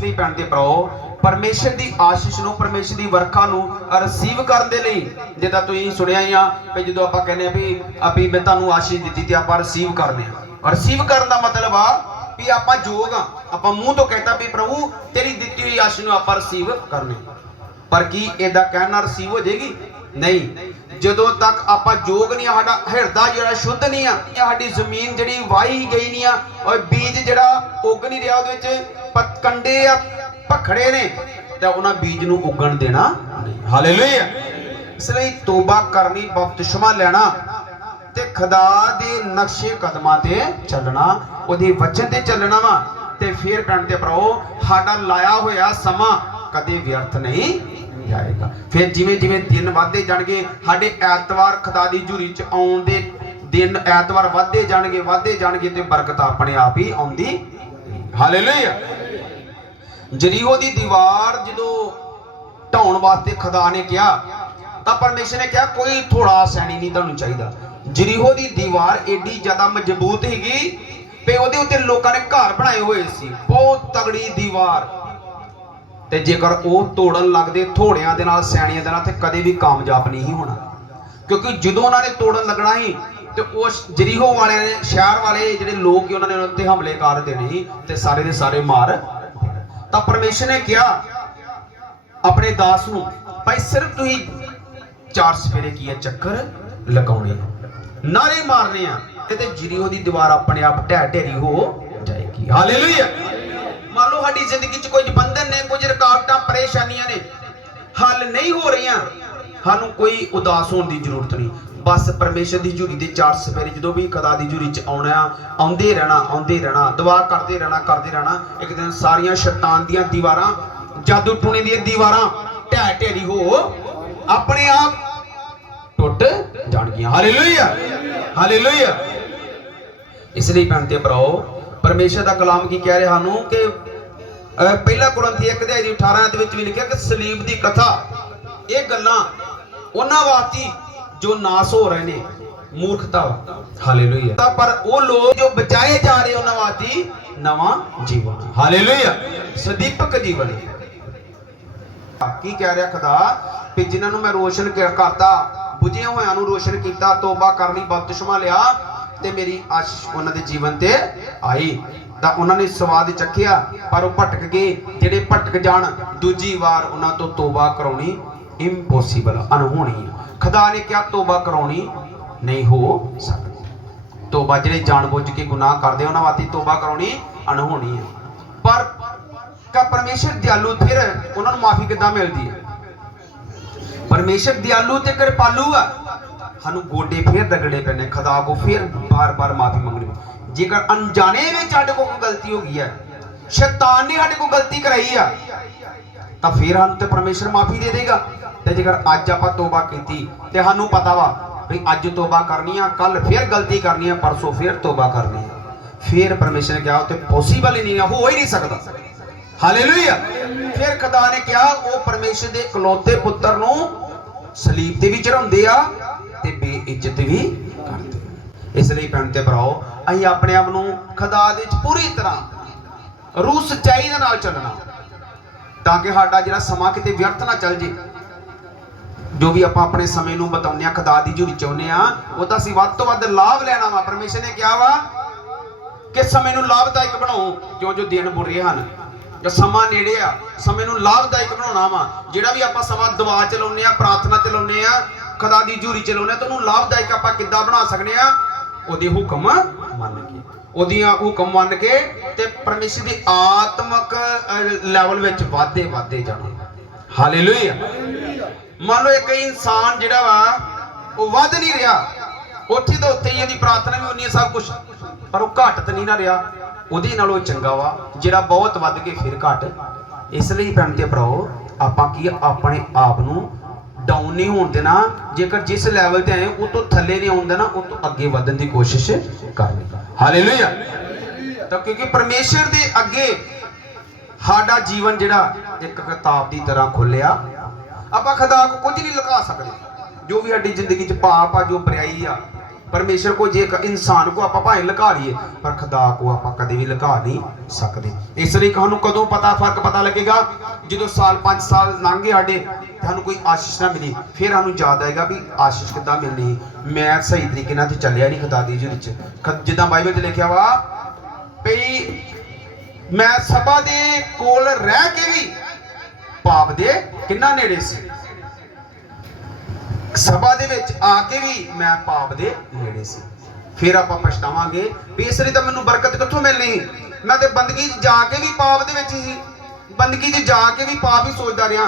ਲਈ ਭੈਣ ਤੇ ਭਰਾਓ। ਪਰਮੇਸ਼ਰ ਦੀ ਆਸ਼ੀਸ਼ ਨੂੰ, ਪਰਮੇਸ਼ਰ ਦੀ ਵਰਖਾ ਨੂੰ ਰਿਸੀਵ ਕਰਨ ਦੇ ਲਈ ਜਿੱਦਾਂ ਤੁਸੀਂ ਸੁਣਿਆ ਹੀ ਆ ਵੀ ਜਦੋਂ ਆਪਾਂ ਕਹਿੰਦੇ ਆ ਵੀ ਆਪੀ ਮੈਂ ਤੁਹਾਨੂੰ ਆਸ਼ੀਸ਼ ਦਿੱਤੀ ਤੇ ਆਪਾਂ ਰਿਸੀਵ ਕਰਨੇ ਆ। ਰਿਸੀਵ ਕਰਨ ਦਾ ਮਤਲਬ ਆ ਵੀ ਆਪਾਂ ਯੋਗ ਆ। ਆਪਾਂ ਮੂੰਹ ਤੋਂ ਕਹਿੰਦਾ ਵੀ ਪ੍ਰਭੂ ਤੇਰੀ ਦਿੱਤੀ ਹੋਈ ਆਸ਼ੀਸ਼ ਨੂੰ ਆਪਾਂ ਰਿਸੀਵ ਕਰਨੇ ਪਰ ਕੀ ਇਹਦਾ ਕਹਿਣਾ ਰਿਸੀਵ ਹੋ ਜਾਏਗੀ? ਨਹੀਂ। ਜਦੋਂ ਤੱਕ ਆਪਾਂ ਜੋਗ ਨਹੀਂ ਸਾਡਾ ਹਿਰਦਾ ਜਿਹੜਾ ਸ਼ੁੱਧ ਨਹੀਂ ਆ ਇਹ ਸਾਡੀ ਜ਼ਮੀਨ ਜਿਹੜੀ ਵਾਹੀ ਗਈ ਨਹੀਂ ਆ, ਔਰ ਬੀਜ ਜਿਹੜਾ ਉੱਗ ਨਹੀਂ ਰਿਹਾ ਉਹਦੇ ਵਿੱਚ ਪਤ- ਆ, ਭਖੜੇ ਨੇ, ਤਾਂ ਉਹਨਾਂ ਬੀਜ ਨੂੰ ਉੱਗਣ ਦੇਣਾ ਹਾਲੇਲੂਇਆ ਇਸ ਲਈ ਤੋਬਾ ਕਰਨੀ, ਬਪਤਿਸਮਾ ਲੈਣਾ ਤੇ ਖੁਦਾ ਦੇ ਨਕਸ਼ੇ ਕਦਮਾਂ ਤੇ ਚੱਲਣਾ, ਉਹਦੇ ਵਚਨ ਤੇ ਚੱਲਣਾ ਵਾ, ਤੇ ਫਿਰ ਕਹਿਣ ਤੇ ਭਰਾਓ ਸਾਡਾ ਲਾਇਆ ਹੋਇਆ ਸਮਾਂ ਕਦੇ ਵਿਅਰਥ ਨਹੀਂ ਜਾਏਗਾ। ਫਿਰ ਜਿਵੇਂ ਜਿਵੇਂ ਦਿਨ ਵਧਦੇ ਜਾਣਗੇ, ਸਾਡੇ ਐਤਵਾਰ ਖੁਦਾ ਦੀ ਝੂਰੀ ਚ ਆਉਣ ਦੇ ਦਿਨ ਐਤਵਾਰ ਵਧਦੇ ਜਾਣਗੇ ਵਧਦੇ ਜਾਣਗੇ ਤੇ ਬਰਕਤ ਆਪਣੇ ਆਪ ਹੀ ਆਉਂਦੀ। ਹਾਲੇਲੂਇਆ ਜਰੀਹੋ ਦੀ ਦੀਵਾਰ ਜਦੋਂ ਢਾਉਣ ਵਾਸਤੇ ਖੁਦਾ ਨੇ ਕਿਹਾ, ਤਾਂ ਪਰਮੇਸ਼ਰ ਨੇ ਕਿਹਾ, ਕੋਈ ਥੋੜਾ ਸੈਣੀ ਨਹੀਂ ਤੁਹਾਨੂੰ ਚਾਹੀਦਾ। ਜਰੀਹੋ ਦੀ ਦੀਵਾਰ ਏਡੀ ਜ਼ਿਆਦਾ ਮਜ਼ਬੂਤ ਹੈਗੀ ਤੇ ਉਹਦੇ ਉੱਤੇ ਲੋਕਾਂ ਨੇ ਘਰ ਬਣਾਏ ਹੋਏ ਸੀ। ਬਹੁਤ ਤਗੜੀ ਦੀਵਾਰ। ਤੇ ਜੇਕਰ ਉਹ ਤੋੜਨ ਲੱਗਦੇ ਥੋੜਿਆਂ ਦੇ ਨਾਲ, ਸੈਣੀਆਂ ਦੇ ਨਾਲ, ਤੇ ਕਦੇ ਵੀ ਕਾਮਯਾਬ ਨਹੀਂ ਹੋਣਾ। ਕਿਉਂਕਿ ਜਦੋਂ ਉਹਨਾਂ ਨੇ ਤੋੜਨ ਲੱਗਣਾ ਸੀ, ਤੇ ਉਸ ਜਰੀਹੋ ਵਾਲਿਆਂ ਨੇ ਸ਼ਹਿਰ ਵਾਲੇ ਜਿਹੜੇ ਲੋਕ ਉਹਨਾਂ ਨੇ ਉਹਨਾਂ ਤੇ ਹਮਲੇ ਕਰ ਦੇਣੇ ਸੀ, ਤੇ ਸਾਰੇ ਦੇ ਸਾਰੇ ਮਾਰ ਤਾਂ ਪਰਮੇਸ਼ਰ ਨੇ ਕਿਹਾ ਆਪਣੇ ਦਾਸ ਨੂੰ, ਭਾਈ, ਸਿਰਫ ਤੁਸੀਂ ਚਾਰ ਸਫੇਰੇ ਕੀ ਹੈ? ਚੱਕਰ ਲਗਾਉਣੇ ਆ। ਨਾਰੇ ਮਾਰਨੇ ਆ ਤੇ ਤੇ ਜਰੀਹੋ ਦੀ ਦੀਵਾਰ ਆਪਣੇ ਆਪ ਢਹਿ ਢੇਰੀ ਹੋ ਜਾਏਗੀ। ਹਾਲੇਲੂਇਆ ਮੰਨ ਲਓ ਸਾਡੀ ਜ਼ਿੰਦਗੀ 'ਚ ਕੁਝ ਬੰਧਨ ਨੇ, ਕੁਝ ਰੁਕਾਵਟਾਂ, ਪਰੇਸ਼ਾਨੀਆਂ ਨੇ। ਹੱਲ ਨਹੀਂ ਹੋ ਰਹੀਆਂ। ਸਾਨੂੰ ਕੋਈ ਉਦਾਸ ਹੋਣ ਦੀ ਜ਼ਰੂਰਤ ਨਹੀਂ। ਬਸ ਪਰਮੇਸ਼ਰ ਦੀ ਝੂਰੀ ਦੇ ਚਾਰ ਸਪੇਰੇ ਜਦੋਂ ਵੀ ਖੁਦਾ ਦੀ ਝੂਰੀ 'ਚ ਆਉਣਾ, ਆਉਂਦੇ ਰਹਿਣਾ ਆਉਂਦੇ ਰਹਿਣਾ, ਦੁਆ ਕਰਦੇ ਰਹਿਣਾ ਕਰਦੇ ਰਹਿਣਾ, ਇੱਕ ਦਿਨ ਸਾਰੀਆਂ ਸ਼ੈਤਾਨ ਦੀਆਂ ਦੀਵਾਰਾਂ, ਜਾਦੂ ਟੂਣੇ ਦੀਆਂ ਦੀਵਾਰਾਂ ਢਹਿ ਢੇਰੀ ਹੋ, ਆਪਣੇ ਆਪ ਟੁੱਟ ਜਾਣਗੀਆਂ। ਹਾਲੇਲੂਇਆ ਹਾਲੇਲੂਇਆ ਇਸ ਲਈ ਭੈਣ ਤੇ ਭਰਾਓ, ਪਰਮੇਸ਼ਰ ਦਾ ਕਲਾਮ ਕੀ ਕਹਿ ਰਿਹਾ ਸਾਨੂੰ ਕਿ, ਅਹ ਪਹਿਲਾ ਕੁਰੰਥੀ 1 ਅਧਿਆਇ ਦੀ 18 ਦੇ ਵਿੱਚ ਵੀ ਲਿਖਿਆ ਕਿ ਸਲੀਬ ਦੀ ਕਥਾ, ਇਹ ਗੱਲਾਂ ਉਹਨਾਂ ਵਾਸਤੇ ਜੋ ਨਾਸ ਹੋ ਰਹੇ ਨੇ ਮੂਰਖਤਾ। ਹਾਲੇਲੂਇਆ ਤਾਂ ਪਰ ਉਹ ਲੋਕ ਜੋ ਬਚਾਏ ਜਾ ਰਹੇ ਉਹਨਾਂ ਵਾਸਤੇ ਨਵਾਂ ਜੀਵਨ। ਹਾਲੇਲੂਇਆ ਸਦੀਪਕ ਜੀਵਨ। ਕੀ ਕਹਿ ਰਿਹਾ ਖੁਦਾ? ਕਿ ਜਿਨ੍ਹਾਂ ਨੂੰ ਮੈਂ ਰੋਸ਼ਨ ਕਰਤਾ ਬੁਝੇ ਹੋਇਆਂ ਨੂੰ ਰੋਸ਼ਨ ਕੀਤਾ ਤੋਬਾ ਕਰ ਲਈ ਬਪਤਿਸਮਾ ਲਿਆ ਤੇ ਮੇਰੀ ਆਸ਼ੀਸ਼ ਉਹਨਾਂ ਦੇ ਜੀਵਨ ਤੇ ਆਈ। ਤਾਂ ਉਹਨਾਂ ਨੇ ਸਵਾਦ ਚੱਖਿਆ ਪਰ ਉਹ ਭਟਕ ਗਏ। ਜਿਹੜੇ ਭਟਕ ਜਾਣ ਦੂਜੀ ਵਾਰ ਉਹਨਾਂ ਤੋਂ ਤੋਬਾ ਕਰਾਉਣੀ ਇੰਪੋਸੀਬਲ ਅਨਹੋਣੀ ਹੈ। ਖੁਦਾ ਨੇ ਕਿਹਾ, ਤੋਬਾ ਕਰਾਉਣੀ ਨਹੀਂ ਹੋ ਸਕਦੀ। ਤੋਬਾ ਜਿਹੜੇ ਜਾਣਬੁੱਝ ਕੇ ਗੁਨਾਹ ਕਰਦੇ ਉਹਨਾਂ ਵਾਸਤੇ ਤੋਬਾ ਕਰਾਉਣੀ ਅਨਹੋਣੀ ਹੈ। ਪਰ ਕਾ ਪਰਮੇਸ਼ਰ ਦਿਆਲੂ ਫਿਰ ਉਹਨਾਂ ਨੂੰ ਮਾਫੀ ਕਿੱਦਾਂ ਮਿਲਦੀ ਹੈ? ਪਰਮੇਸ਼ਰ ਦਿਆਲੂ ਤੇ ਕਿਰਪਾਲੂ ਆ। ਸਾਨੂੰ ਗੋਡੇ ਫੇਰ ਰਗੜੇ ਪੈਣੇ, ਖੁਦਾ ਕੋ ਫੇਰ ਬਾਰ-ਬਾਰ ਮਾਫੀ ਮੰਗਣੀ ਜੇਕਰ ਅਣਜਾਣੇ ਵਿੱਚ ਸਾਡੇ ਕੋਲ ਗਲਤੀ ਹੋ ਗਈ ਹੈ, ਸ਼ੈਤਾਨ ਨੇ ਸਾਡੇ ਕੋਲ ਗਲਤੀ ਕਰਾਈ ਆ, ਤਾਂ ਫੇਰ ਸਾਨੂੰ ਤੇ ਪਰਮੇਸ਼ਰ ਮਾਫੀ ਦੇ ਦੇਗਾ। ਤੇ ਜੇਕਰ ਅੱਜ ਆਪਾਂ ਤੋਬਾ ਕੀਤੀ ਤੇ ਸਾਨੂੰ ਪਤਾ ਵਾ ਵੀ ਅੱਜ ਤੋਬਾ ਕਰਨੀ ਆ ਕੱਲ ਫੇਰ ਗਲਤੀ ਕਰਨੀ ਆ, ਪਰਸੋਂ ਫੇਰ ਤੋਬਾ ਕਰਨੀ ਆ। ਫੇਰ ਪਰਮੇਸ਼ਰ ਨੇ ਕਿਹਾ ਉਹ ਤੇ ਪੋਸੀਬਲ ਹੀ ਨਹੀਂ ਹੋ ਹੀ ਨਹੀਂ ਸਕਦਾ। ਹਾਲੇਲੂਇਆ ਫਿਰ ਖੁਦਾ ਨੇ ਕਿਹਾ, ਉਹ ਪਰਮੇਸ਼ਰ ਦੇ ਇਕਲੌਤੇ ਪੁੱਤਰ ਨੂੰ ਸਲੀਬ ਤੇ ਵੀ ਚੜਾਉਂਦੇ ਆ ਤੇ ਬੇਇੱਜ਼ਤ ਵੀ ਕਰਦੇ ਆ। ਇਸ ਲਈ ਭੈਣ ਤੇ ਭਰਾਓ, ਅਸੀਂ ਆਪਣੇ ਆਪ ਨੂੰ ਖੁਦਾ ਦੇ ਵਿੱਚ ਪੂਰੀ ਤਰ੍ਹਾਂ ਰੂਹ ਸੱਚਾਈ ਦੇ ਨਾਲ ਚੱਲਣਾ। ਤਾਂ ਕਿ ਸਾਡਾ ਜਿਹੜਾ ਸਮਾਂ ਕਿਤੇ ਵਿਅਰਥ ਨਾ ਚੱਲ ਜੇ। ਜੋ ਵੀ ਆਪਾਂ ਆਪਣੇ ਸਮੇਂ ਨੂੰ ਬਤਾਉਂਦੇ ਆ ਖੁਦਾ ਦੀ ਜੁੜੀ ਚਾਹੁੰਦੇ ਆ ਉਹਦਾ ਅਸੀਂ ਵੱਧ ਤੋਂ ਵੱਧ ਲਾਭ ਲੈਣਾ ਵਾ। ਪਰਮੇਸ਼ਰ ਨੇ ਕਿਹਾ ਵਾ ਕਿ ਸਮੇਂ ਨੂੰ ਲਾਭਦਾਇਕ ਬਣਾਓ ਕਿਉਂ ਜੋ ਦਿਨ ਬੁਰੇ ਹਨ। ਜੋ ਸਮਾਂ ਨੇੜੇ ਆ, ਸਮੇਂ ਨੂੰ ਲਾਭਦਾਇਕ ਬਣਾਉਣਾ ਵਾ। ਜਿਹੜਾ ਵੀ ਆਪਾਂ ਸਮਾਂ ਦੁਆ ਚਲਾਉਂਦੇ ਆ ਪ੍ਰਾਰਥਨਾ ਚਲਾਉਂਦੇ ਆ ਖੁਦਾ ਦੀ ਜੂਰੀ ਚਲਾਉਂਦੇ ਆ ਤਾਂ ਉਹਨੂੰ ਲਾਭਦਾਇਕ ਆਪਾਂ ਕਿੱਦਾਂ ਬਣਾ ਸਕਦੇ ਆ ਉਹਦੇ ਹੁਕਮ ਮੰਨ ਕੇ। ਉਹਦੀਆਂ ਹੁਕਮ ਮੰਨ ਕੇ ਤੇ ਪਰਮੇਸ਼ਰ ਦੀ ਆਤਮਿਕ ਲੈਵਲ ਵਿੱਚ ਵਾਧੇ ਵਾਧੇ ਜਾਣਾ। ਹਾਲੇਲੂਇਆ ਮੰਨ ਲਓ ਇੱਕ ਇਨਸਾਨ ਜਿਹੜਾ ਵਾ, ਉਹ ਵੱਧ ਨਹੀਂ ਰਿਹਾ। ਉੱਥੇ ਤਾਂ ਉੱਥੇ ਹੀ ਉਹਦੀ ਪ੍ਰਾਰਥਨਾ ਵੀ ਉਨੀ ਸਭ ਕੁਝ ਪਰ ਉਹ ਘੱਟ ਤਾਂ ਨਹੀਂ ਨਾ ਰਿਹਾ। ਉਹਦੇ ਨਾਲੋਂ ਚੰਗਾ ਵਾ, ਜਿਹੜਾ ਬਹੁਤ ਵੱਧ ਕੇ ਫਿਰ ਘੱਟ। ਇਸ ਲਈ ਭੈਣ ਤੇ ਭਰਾਓ, ਆਪਾਂ ਕੀ ਆਪਣੇ ਆਪ ਨੂੰ ਡਾਊਨ ਨਹੀਂ ਹੋਣ ਦੇਣਾ। ਜੇਕਰ ਜਿਸ ਲੈਵਲ ਤੇ ਆਏ, ਉਹ ਤੋਂ ਥੱਲੇ ਨਹੀਂ ਆਉਣ ਦੇਣਾ, ਉਹ ਤੋਂ ਅੱਗੇ ਵਧਣ ਦੀ ਕੋਸ਼ਿਸ਼ ਕਰਨੀ। ਹਾਲੇਲੂਇਆ ਤਾਂ ਕਿਉਂਕਿ ਪਰਮੇਸ਼ਰ ਦੇ ਅੱਗੇ ਸਾਡਾ ਜੀਵਨ ਜਿਹੜਾ ਇੱਕ ਕਿਤਾਬ ਦੀ ਤਰ੍ਹਾਂ ਖੁੱਲਿਆ ਆਪਾਂ ਖੁਦਾ ਕੋ ਕੁਝ ਨਹੀਂ ਲੁਕਾ ਸਕਦੇ। ਜੋ ਵੀ ਸਾਡੀ ਜ਼ਿੰਦਗੀ 'ਚ ਪਾਪ ਆ, ਜੋ ਬੁਰਾਈ ਆ, ਪਰਮੇਸ਼ਰ ਕੋ ਜੇ ਇਨਸਾਨ ਕੋ ਆਪਾਂ ਭਾਵੇਂ ਲੁਕਾ ਲਈਏ, ਪਰ ਖੁਦਾ ਕੋ ਆਪਾਂ ਕਦੇ ਵੀ ਲੁਕਾ ਨਹੀਂ ਸਕਦੇ। ਇਸ ਲਈ ਤੁਹਾਨੂੰ ਕਦੋਂ ਪਤਾ ਫ਼ਰਕ ਪਤਾ ਲੱਗੇਗਾ? ਜਦੋਂ ਸਾਲ 5 ਸਾਲ ਲੰਘ ਗਏ ਸਾਡੇ, ਤੁਹਾਨੂੰ ਕੋਈ ਆਸ਼ੀਸ਼ ਨਾ ਮਿਲੀ, ਫਿਰ ਸਾਨੂੰ ਯਾਦ ਆਏਗਾ ਵੀ ਆਸ਼ੀਸ਼ ਕਿੱਦਾਂ ਮਿਲਣੀ ਮੈਂ ਸਹੀ ਤਰੀਕੇ ਨਾਲ ਤੇ ਚੱਲਿਆ ਨਹੀਂ ਖੁਦਾ ਦੀ ਜੀ ਵਿੱਚ ਜਿੱਦਾਂ ਬਾਈਬਲ 'ਚ ਲਿਖਿਆ ਵਾ, ਭਈ ਮੈਂ ਸਭਾ ਦੇ ਕੋਲ ਰਹਿ ਕੇ ਵੀ ਪਾਪ ਦੇ ਕਿੰਨਾ ਨੇੜੇ ਸੀ? ਸਭਾ ਦੇ ਵਿੱਚ ਆ ਕੇ ਵੀ ਮੈਂ ਪਾਪ ਦੇ ਨੇੜੇ ਸੀ। ਫਿਰ ਆਪਾਂ ਪਛਤਾਵਾਂਗੇ ਵੀ ਇਸ ਲਈ ਤਾਂ ਮੈਨੂੰ ਬਰਕਤ ਕਿੱਥੋਂ ਮਿਲਣੀ? ਮੈਂ ਤੇ ਬੰਦਗੀ 'ਚ ਜਾ ਕੇ ਵੀ ਪਾਪ ਦੇ ਵਿੱਚ ਹੀ ਸੀ ਬੰਦਗੀ 'ਚ ਜਾ ਕੇ ਵੀ ਪਾਪ ਹੀ ਸੋਚਦਾ ਰਿਹਾ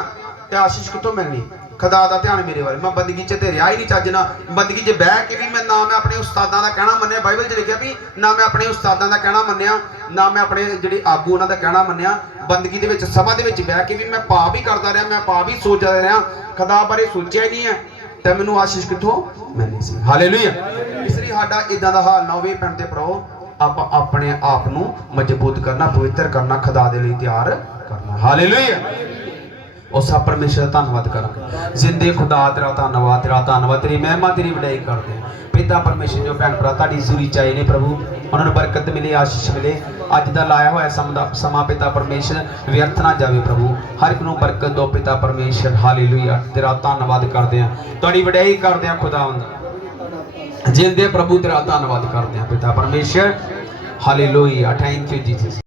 ਤੇ ਆਸ਼ੀਸ਼ ਕਿੱਥੋਂ ਮਿਲਣੀ? ਖੁਦਾ ਦਾ ਧਿਆਨ ਮੇਰੇ ਵੱਲ। ਮੈਂ ਬੰਦਗੀ 'ਚ ਤੇ ਰਿਹਾ ਹੀ ਨਹੀਂ ਚੱਜ ਨਾਲ। ਬੰਦਗੀ 'ਚ ਬਹਿ ਕੇ ਵੀ ਮੈਂ ਨਾ ਮੈਂ ਆਪਣੇ ਉਸਤਾਦਾਂ ਦਾ ਕਹਿਣਾ ਮੰਨਿਆ। ਬਾਈਬਲ 'ਚ ਲਿਖਿਆ ਵੀ ਨਾ ਮੈਂ ਆਪਣੇ ਉਸਤਾਦਾਂ ਦਾ ਕਹਿਣਾ ਮੰਨਿਆ। ਨਾ ਮੈਂ ਆਪਣੇ ਜਿਹੜੇ ਆਗੂ ਉਹਨਾਂ ਦਾ ਕਹਿਣਾ ਮੰਨਿਆ, ਬੰਦਗੀ ਦੇ ਵਿੱਚ, ਸਭਾ ਦੇ ਵਿੱਚ ਬਹਿ ਕੇ ਵੀ ਮੈਂ ਪਾਪ ਹੀ ਕਰਦਾ ਰਿਹਾ, ਮੈਂ ਪਾਪ ਹੀ ਸੋਚਦਾ ਰਿਹਾ। ਖੁਦਾ ਬਾਰੇ ਸੋਚਿਆ ਹੀ ਨਹੀਂ ਹੈ। ਤੇ ਮੈਨੂੰ ਆਸ਼ੀਸ਼ ਕਿੱਥੋਂ ਮਿਲਣੀ ਸੀ? ਹਾਲੇਲੂਇਆ ਇਸ ਲਈ ਸਾਡਾ ਇਦਾਂ ਦਾ ਹਾਲ ਨਾ ਹੋਵੇ ਪਿੰਡ ਦੇ ਭਰਾਓ ਆਪਾਂ ਆਪਣੇ ਆਪ ਨੂੰ ਮਜ਼ਬੂਤ ਕਰਨਾ, ਪਵਿੱਤਰ ਕਰਨਾ, ਖੁਦਾ ਦੇ ਲਈ ਤਿਆਰ ਕਰਨਾ। ਹਾਲੇਲੂਇਆ ਉਸ ਸਭ ਪਰਮੇਸ਼ਰ ਦਾ ਧੰਨਵਾਦ ਕਰਾਂਗੇ। ਜ਼ਿੰਦੇ ਖੁਦਾ ਤੇਰਾ ਧੰਨਵਾਦ ਤੇਰਾ ਧੰਨਵਾਦ, ਤੇਰੀ ਮਹਿਮਾ ਤੇਰੀ ਵਡਿਆਈ ਕਰਦੇ। ਹਾਂ। ਪਿਤਾ ਪਰਮੇਸ਼ਰ ਜੋ ਭੈਣ ਭਰਾ ਤੁਹਾਡੀ ਜ਼ੂਰੀ ਚਾਹੇ ਨੇ ਪ੍ਰਭੂ, ਉਹਨਾਂ ਨੂੰ ਬਰਕਤ ਮਿਲੇ, ਆਸ਼ੀਸ਼ ਮਿਲੇ। ਅੱਜ ਦਾ ਲਾਇਆ ਹੋਇਆ ਸਮਾਂ ਦਾ ਸਮਾਂ ਪਿਤਾ ਪਰਮੇਸ਼ਰ, ਵਿਅਰਥ ਨਾ ਜਾਵੇ ਪ੍ਰਭੂ। ਹਰ ਇੱਕ ਨੂੰ ਬਰਕਤ ਦਿਓ ਪਿਤਾ ਪਰਮੇਸ਼ਰ। ਹਾਲੇਲੂਇਆ। ਤੇਰਾ ਧੰਨਵਾਦ ਕਰਦੇ ਹਾਂ। ਤੁਹਾਡੀ ਵਡਿਆਈ ਕਰਦੇ ਹਾਂ ਖੁਦਾਵੰਦ। ਜਿੰਦੇ ਪ੍ਰਭੂ ਤੇਰਾ ਧੰਨਵਾਦ ਕਰਦੇ ਹਾਂ ਪਿਤਾ ਪਰਮੇਸ਼ਰ। ਹਾਲੇਲੂਇਆ। Thank you Jesus